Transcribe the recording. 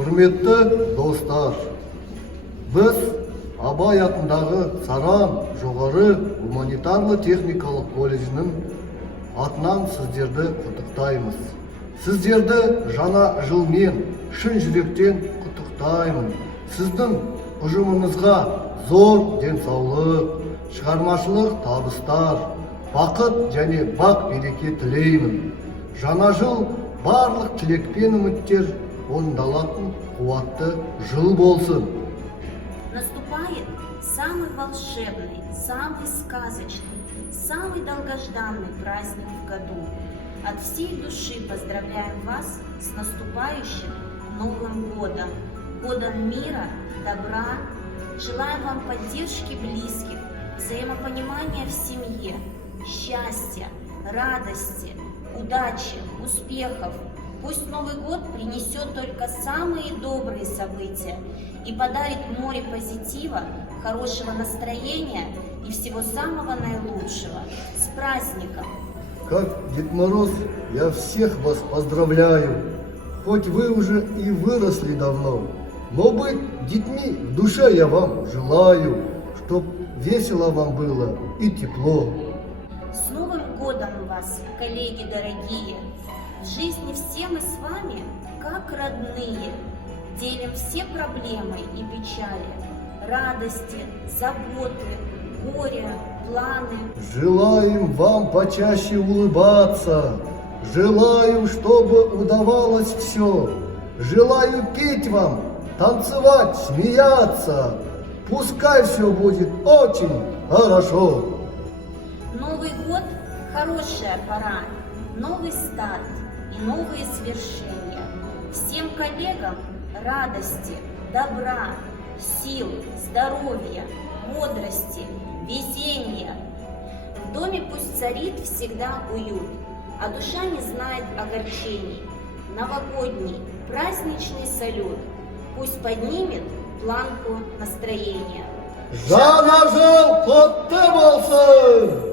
Құрметті достар, біз Абай атындағы Саран жоғары гуманитарлы техникалық колледжінің атынан сіздерді құттықтаймыз. Сіздерді жаңа жылмен шын жүректен құттықтаймын. Сіздің ұжымыңызға зор денсаулық, шығармашылық табыстар, бақыт және бақ береке тілеймін. Жаңа жыл барлық тілек пен үміттер орындалатын қуатты жыл болсын. Наступает самый волшебный, самый сказочный, самый долгожданный праздник в году. От всей души поздравляем вас с наступающим Новым годом, годом мира, добра. Желаем вам поддержки близких, взаимопонимания в семье, счастья, радости, удачи, успехов. Пусть Новый год принесет только самые добрые события и подарит море позитива, хорошего настроения и всего самого наилучшего. С праздником! Как Дед Мороз, я всех вас поздравляю. Хоть вы уже и выросли давно, но быть детьми в душе я вам желаю, чтоб весело вам было и тепло. С Новым годом вас, коллеги дорогие! В жизни все мы с вами как родные, делим все проблемы и печали, радости, заботы, горя, планы. Желаем вам почаще улыбаться, желаю, чтобы удавалось все, желаю петь вам, танцевать, смеяться, пускай все будет очень хорошо. Новый год – хорошая пора, новый старт и новые свершения. Всем коллегам радости, добра, сил, здоровья, бодрости, везения. В доме пусть царит всегда уют, а душа не знает огорчений. Новогодний, праздничный салют пусть поднимет планку настроения. Жаңа жыл құтты болсын!